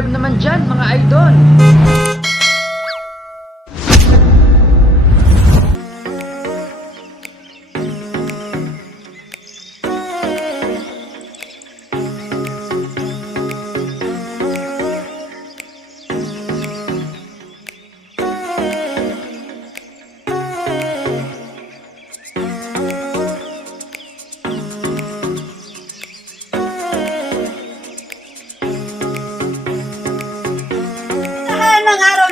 subscribe naman dyan mga idol.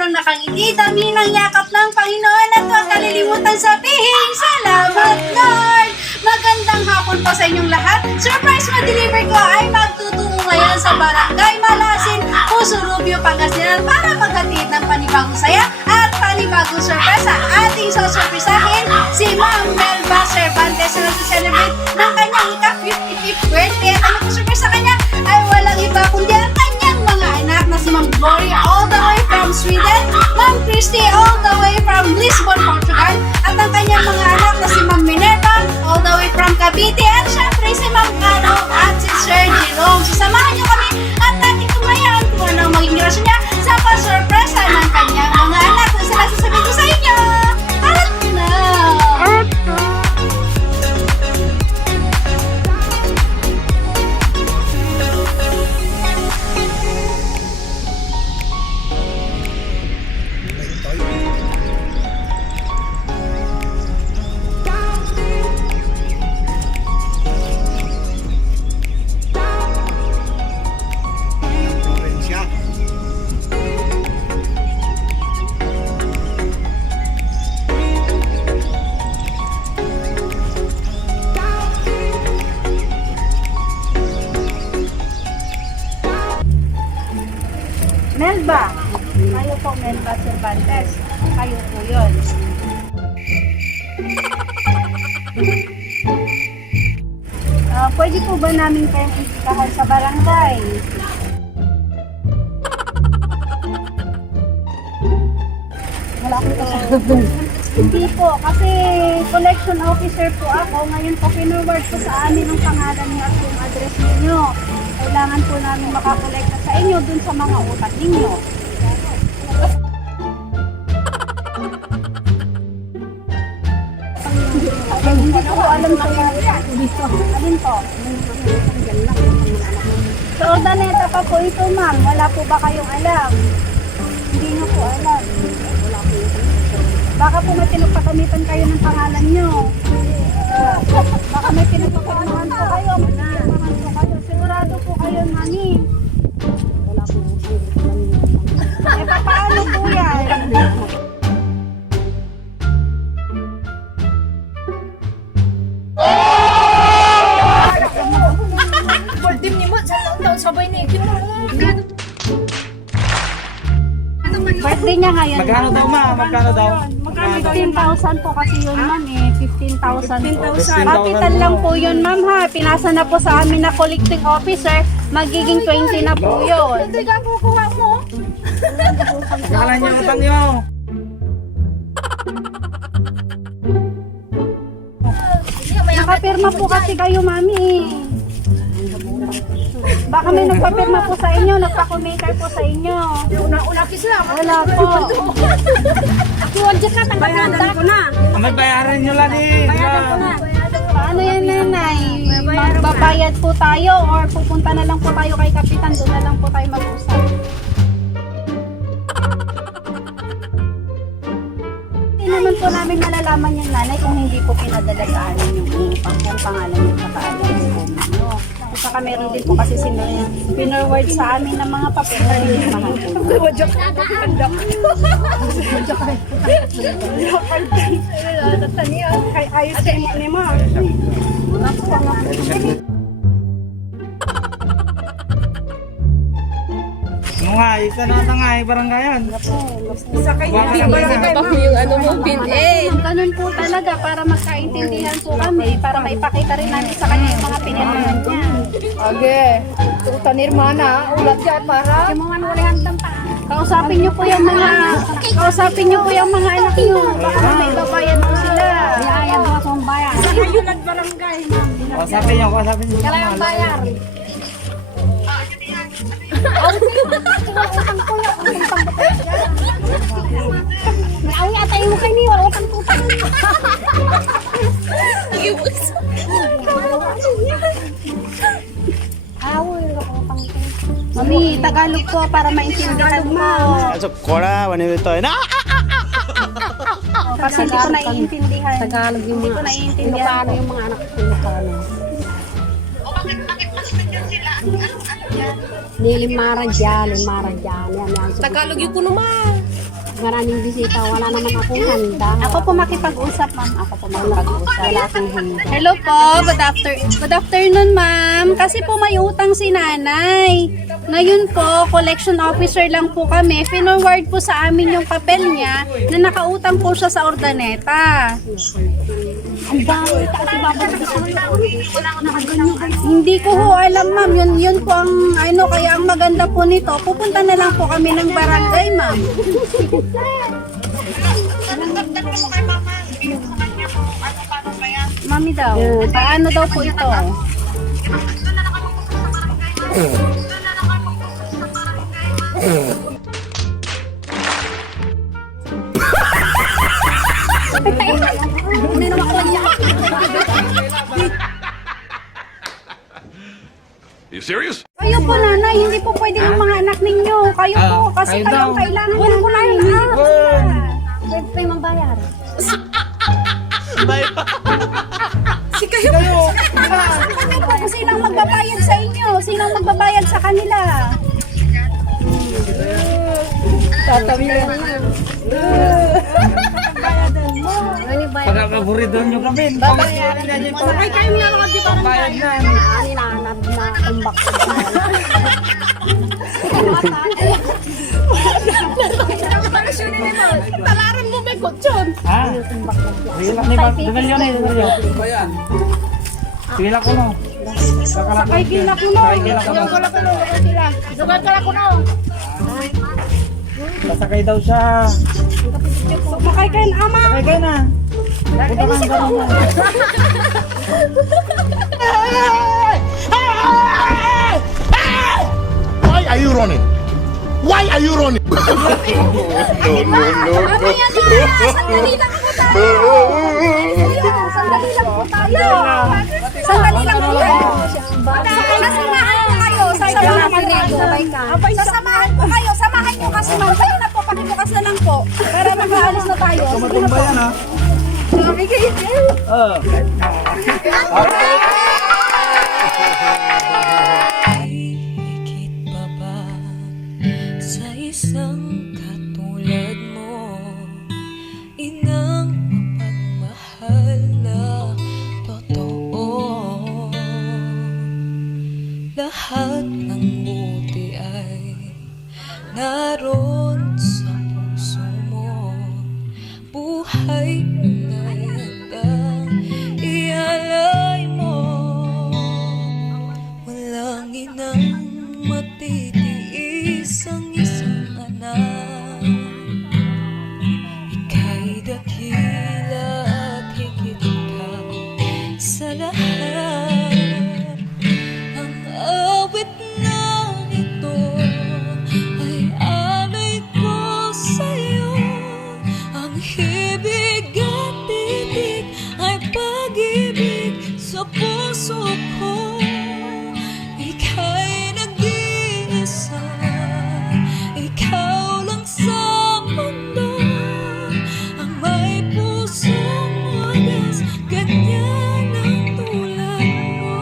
Nakangiti, dami ng yakap ng Panginoon at huwag kalilimutan sabihin, Salamat Lord! Magandang hapon po sa inyong lahat. Surprise ma-deliver ko ay magtutungo ngayon sa Barangay Malasin, Usurubio, Pangasinan para maghatid ng panibagong saya at panibagong sorpresa. Ating susurpresahin si Ma'am Melba Cervantes na nag-celebrate ng kanyang ika-55th birthday. At ano po surprise sa kanya ay walang iba kundi ang kanyang mga anak na si Ma'am Gloria all the way from Sweden, Ma'am Christy all the way from Lisbon, Portugal, at ang kanyang mga anak na si Ma'am Minerva all the way from Cavite, at syempre si Ma'am Caro at si Sir Jerome. Sasamahan niyo kami at ating tumayaan kung ano ang maging relasyon niya sa pasurpresa ng kanyang mga anak. Kung sila sasabihin ko sa inyo, at na! Melba. Kayo po, Melba Cervantes. Kayo po yun. Pwede po ba namin kayong imbitahan sa barangay? Wala akong kasagot. Hindi po, kasi collection officer po ako. Ngayon po, pinoward ko sa amin ang pangalan niyo at yung address niyo. Kailangan po namin makakolekta sa inyo dun sa mga utak ninyo. Hindi ko alam sa dito. Alin po? Sa ordaneta pa po ito, ma'am. Wala po ba kayong alam? Hindi nyo po alam. Baka po may pinagpagamitan kayo ng pangalan nyo. Baka may pinagpagamitan po kayo. Sigurado po kayo, mami. Wala po. Eh, paano po yan? Golden ni mo, sa taon sabay na ikin mo. Birthday niya ngayon. Magkano daw ma? Magkano daw? 15,000 po kasi yun, ma'am eh. 15,000 po. 15,000 Kapital lang po yun, ma'am ha. Pinasa na po sa amin na collecting officer. Magiging 20 na po yun. Ito yung kukuha mo. Akala niyo utang niyo. Nakapirma po kasi kayo, mami. Baka may nagpapirma po sa inyo, nagpa-commander po sa inyo. Una-una kis lang. Wala po. Kiwan dyan ka, tanggap ko na. May bayaran niyo lang eh. Bayaran ko na. Paano yan, nanay? Magbabayad po tayo or pupunta na lang po tayo kay Kapitan, doon na lang po tayo mag-usap. Hindi naman po namin malalaman yung nanay kung hindi po pinadala sa amin yung pangalan niyo sa address po ninyo. At saka meron din po kasi pinorward sa amin ng mga papel na hindi mahal po. Wajak na, kandak. Ayos kayo ni ma. Mga isa na tangay barangayan. Isa kayo. Yung ano mo, pin-in. Ganun po talaga para magkaintindihan po kami, para maipakita rin namin sa kanya yung mga pinirmahan niya. Okay. Tuta ni Hermana, ulat yan para. Yung mga nulihan lang pa. Kausapin niyo po yung mga anak niyo. Baka may babayan po sila. Ayaw mo akong bayan. Kayo nagbarangay. Kasapin niyo. Kailangan bayar. Ang atay mo kayo ni wala utang tutang. Mami, Tagalog ko para maintindihan mo. Eso kora bane to hai na. Kasi hindi ko naiintindihan. Tagalog yung Hindi ko mga naiintindihan. Ilocano yung mga anak ko Ilocano. Limara dyan. Yan. Tagalog yung kuno ma. Maraming bisita. Wala naman akong handa. Ako po makipag-usap, ma'am. Ako po makipag-usap. Wala akong handa. Hello po, good afternoon, ma'am. Kasi po may utang si nanay. Ngayon po, collection officer lang po kami. Finorward po sa amin yung papel niya na nakautang po siya sa Ordaneta. Ang dami kasi babalik sa Hindi ko ho alam, ma'am. Yun po ang ano, kaya ang maganda po nito, pupunta na lang po kami ng barangay, ma'am. Mami daw, paano daw po ito? You serious? Kayo po, nanay, hindi po pwede ng mga anak ninyo. Kayo po, kasi kayo kayo daw. ang kailangan nanay. Pwede pa yung mambayar. Kayo. Kami po, kung sinang magbabayad sa inyo, sinang magbabayad sa kanila. Tatabihan na. Pagkakaburidon nyo kami. Babayaran na dito. Ay, kayo nga lang di parang Bayad na. Ani na tumbak. Talaran mo may kutsyon. Ha? Sige lang ni Dugalyo na. Sige lang ko no. Sakay kila ko no. Sakay kila ko no. Sugat ka lang ko na. Sasakay daw siya. Sakay kayo na, ama. Sakay kayo na. Punta kang gano'n na. Why are you running? Why are you running? Ano yan, sandali lang po tayo. Sandali lang po tayo. Sandali lang po tayo. Sasamahan po kayo. Sasamahan po kayo. Sasamahan po kayo. Samahan nyo kasi ma'am. Kayo na po, pakibukas na lang po. Para mag-aalis na tayo. Sige na po. Yan ha. Oh. Higit pa ba sa isang katulad mo? Inang mapagmahal na totoo. Lahat ng buti ay naroon sa puso mo. Buhay na yandang ialay mo. Walang inang matitiis ang isang anak. Ika'y dakila at higit ka sa lahat. Ang awit na ito ay alay ko sa'yo. Ang hibig at titig ay pag-ibig sa puso ko. Ika'y nag-iisa, ikaw lang sa mundo. Ang may pusong wagas, ganyan ang tulad mo.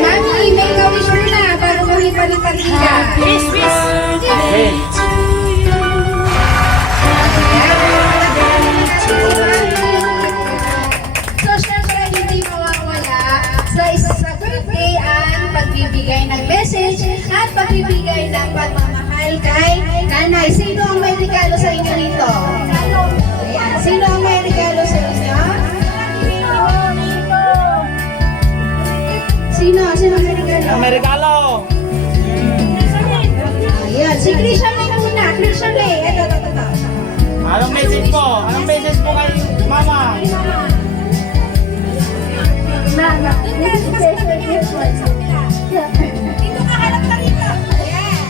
Mami, may kawish mo na bago kami palitan. Hey. dahil kay nanay. Sino ang may regalo sa inyo dito? Ayan. Sino ang may regalo sa inyo? Sino? Sino ang may regalo? May regalo. Ayan. Si Christian Lee muna. Christian Lee. Ito. Anong message mo? Anong message mo kay mama? Mama, this is special gift for you. Dito ka, harap ka rito. Ayan.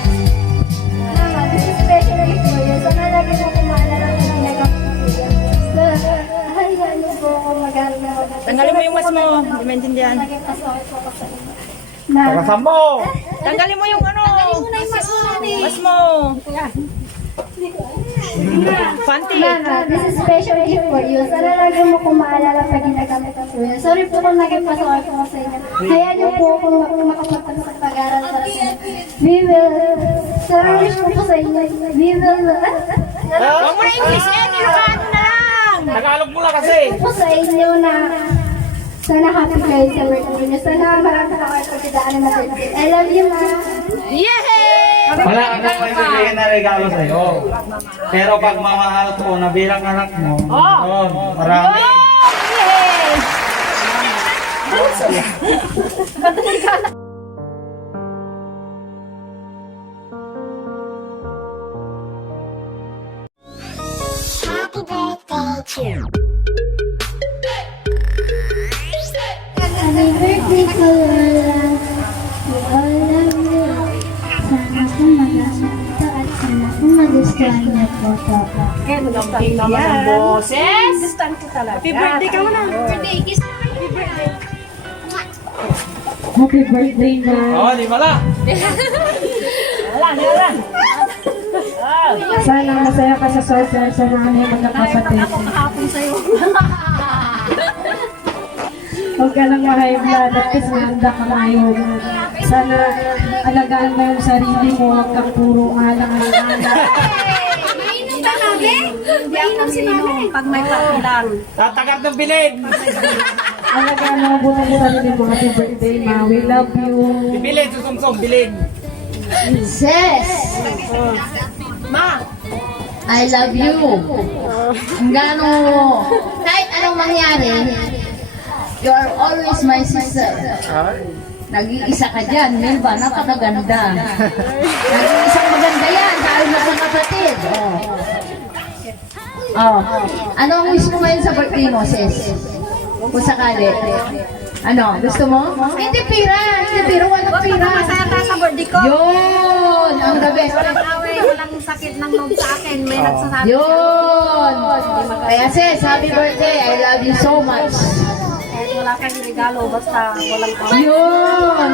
Mama, this is special gift for you. Sana lagi mo kumaalala ang ginagawa ko sa iyo. Hayaan niyo po ako mag-aaral na mag-aaral. Tanggalin mo yung mas mo. Hindi maintindihan. Naging pasokit po ako sa iyo. Para sa mo. Tanggalin mo yung ano. Mas mo. Fanti. Mama, this is special gift for you. Sana lagi mo kumaalala pag ginagamit ang suya. Sorry po kung naging pasokit po ako sa inyo. Hayaan niyo po ako makapunta sa pag-aaral para sa inyo. We will, sorry wish ko po sa inyo. We will, Huwag mo na English eh. Ilocano na lang. Tagalog mo lang kasi. po sa inyo na sana happy kayo sa birthday niyo. Sana marami pa kayo pagkidaanan na birthday. I love you, ma. Yay! Wala akong may bibigyan na regalo sa'yo. Pero pag mamahal ko na bilang anak mo, marami. Happy birthday to Lola. We all love you. Sana po magasunto at sana po magustuhan niyo po ito. Boses. Happy birthday ka muna. Birthday, kiss na kayo. Happy birthday na. Oo, di pala. Sana masaya ka sa sorpresa namin magkakapatid. Huwag ka lang ma-high blood at kasi handa ka ngayon. Sana alagaan mo yung sarili mo, huwag kang puro alang-alang. Mainom ba namin? Mainom si mami. Pag may pakilang. Tatagat ng bilid. Alagaan mo ang buong sarili mo. Happy birthday, ma. We love you. Bilid, susumsong, bilid. Sis! Ma. I love you. Hanggang kahit anong mangyari, you are always my sister. Nag-iisa ka dyan, Melba, napakaganda. Nag-iisang maganda yan, dahil na sa kapatid. Ano ang wish mo ngayon sa birthday mo, sis? Kung sakali. Ano, gusto mo? Hindi pira, walang pira. Masaya tayo sa birthday ko. Yun, ang the best. Walang sakit ng loob sa akin. May nagsasabi. Yun! Kaya sis, happy birthday. I love you so much. Kahit wala kayong regalo, basta walang Yun!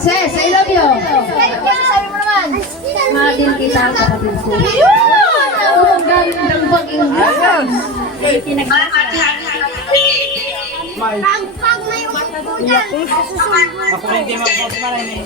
Sis, I love you. Sabi mo naman. Mahal din kita ang kapatid ko. Yun! Ang gandang pag-inggan. Ako hindi magpapalay ni.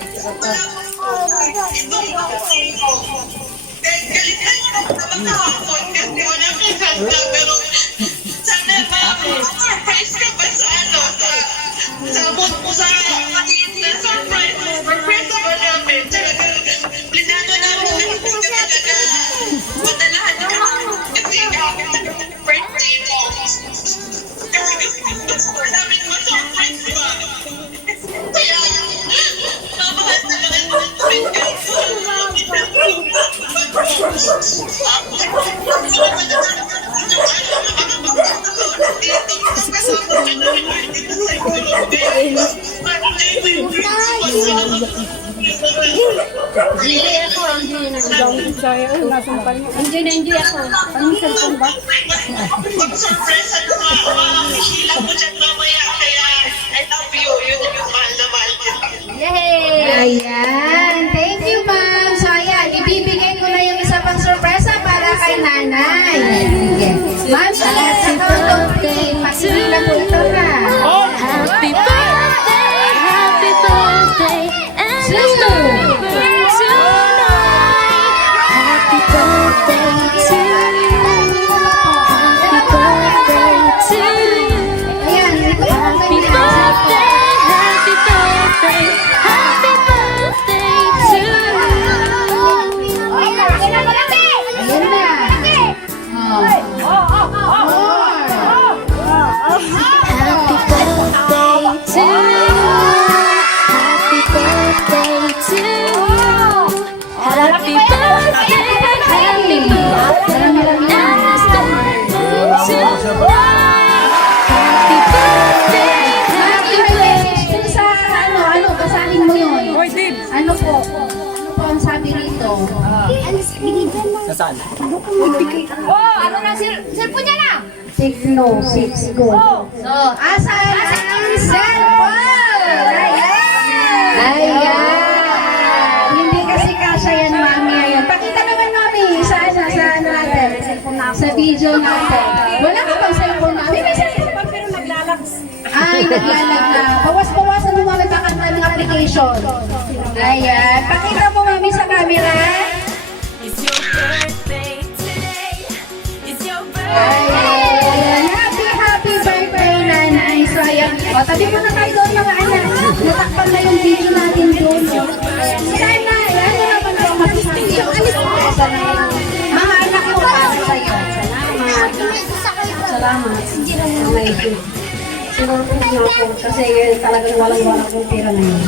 Enjoy ako. Anong cellphone ba? Pag-surpresa ko nga ako, hila ko dyan mamaya, kaya I love you, yun yung mahal na mahal kita. Ayan. Thank you, ma'am. So, ayan. Ibibigay ko na yung isa pang sorpresa para kay nanay. Ma'am, sa count of three, pasigila po ito na. Happy birthday, happy birthday, and Two. tonight. Happy birthday to you. Happy birthday to you. Ayan. Happy birthday, happy birthday, happy birthday Oh, ano na cellphone niya na? Signo, 6 go. So, asan ang cellphone? Ayan. Hindi kasi kasya yan, mami. Ayan. Pakita naman, mami. Sa ano natin? Sa video natin. Wala ka bang cellphone, mami? May cellphone pa, pero naglalags. Ay, naglalag na. Bawas-bawasan mo, mami, baka ng application. Ayan. Pakita mo, mami, sa camera. Ayan. Happy birthday, nanay. So, ayan. O, tabi mo na tayo doon, mga anak. Natakpan na yung video natin doon. Sana, ayan mo naman ang masasabi. Mga anak ko para sa'yo. Salamat. Salamat. Siguro po niyo ako kasi talagang walang-walang kong pera na yun.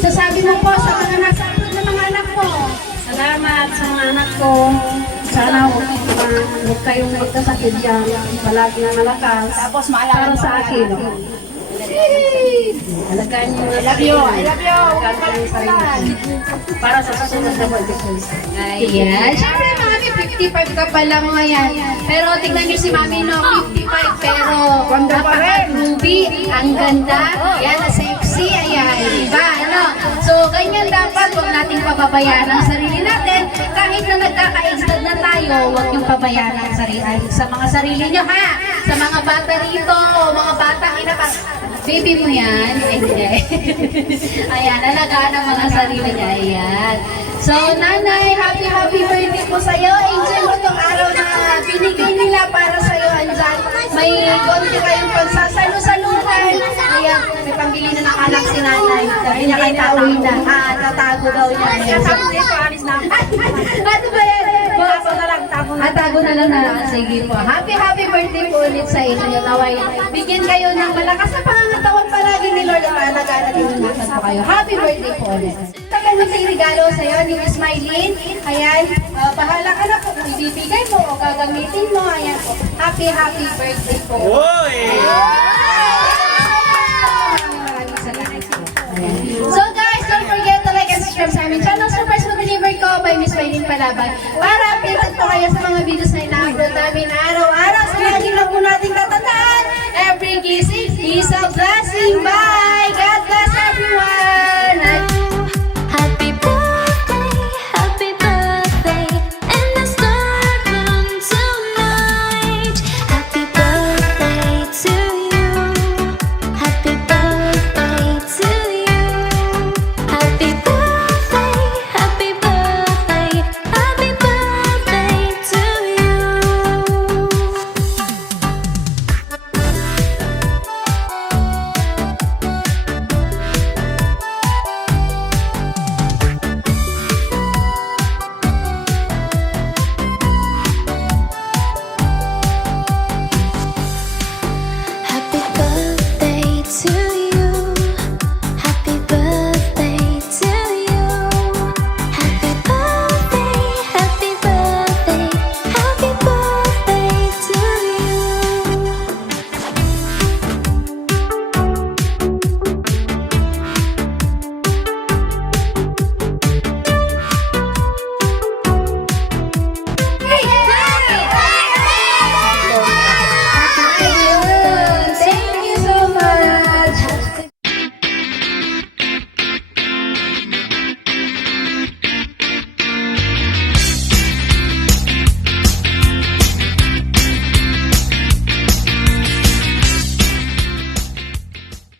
Sasabi mo po sa mga nasa abroad na mga anak ko. Salamat sa mga anak ko. Sana huwag kayong magkasakit dyan. Palagi na malakas. Tapos para sa akin. Alagaan niyo. I love you. I love you. Alagaan niyo sa sarili. Para sa susunod na birthday. Ayan. Siyempre, mami, 55 ka pa lang ngayon. Pero tignan niyo si mami, no? 55 pero napaka-ruby. Ang ganda. Yan, sexy. Ayan. Diba? Ano? So, ganyan dapat. Huwag nating pababayaan ang sarili natin. Kahit na nagkaka-extend na tayo, huwag niyong pabayaan ang sarili. Sa mga sarili niyo, ha? Sa mga bata rito, mga bata, baby mo yan? Hindi. Ayan, alagaan ang mga sarili niya. Ayan. So, nanay, happy birthday po sa'yo. Enjoy mo itong araw na binigay nila para sa'yo. Andyan, may konti kayong pagsasalo-saluhan. Ayan, may pambili na ng anak si nanay. Sabi niya kay tauwi na. Tatago daw niya. Ano ba yan? Tago na lang na. Sige po. Happy birthday po ulit sa inyo. Naway, bigyan kayo ng malakas na pangangatawan palagi ni Lord at alagaan din natin po kayo. Happy birthday po ulit. Tagal na may regalo sa'yo ni Miss Mylene. Ayan, bahala ka na po kung ibibigay mo o gagamitin mo. Ayan po. Happy birthday po. Uy! Maraming salamat po. Ayan. So guys, don't forget to like and subscribe sa aming channel. Surprise mo deliver ko by Miss Mylene Palaban. Para updated po kayo sa mga videos na ina-upload namin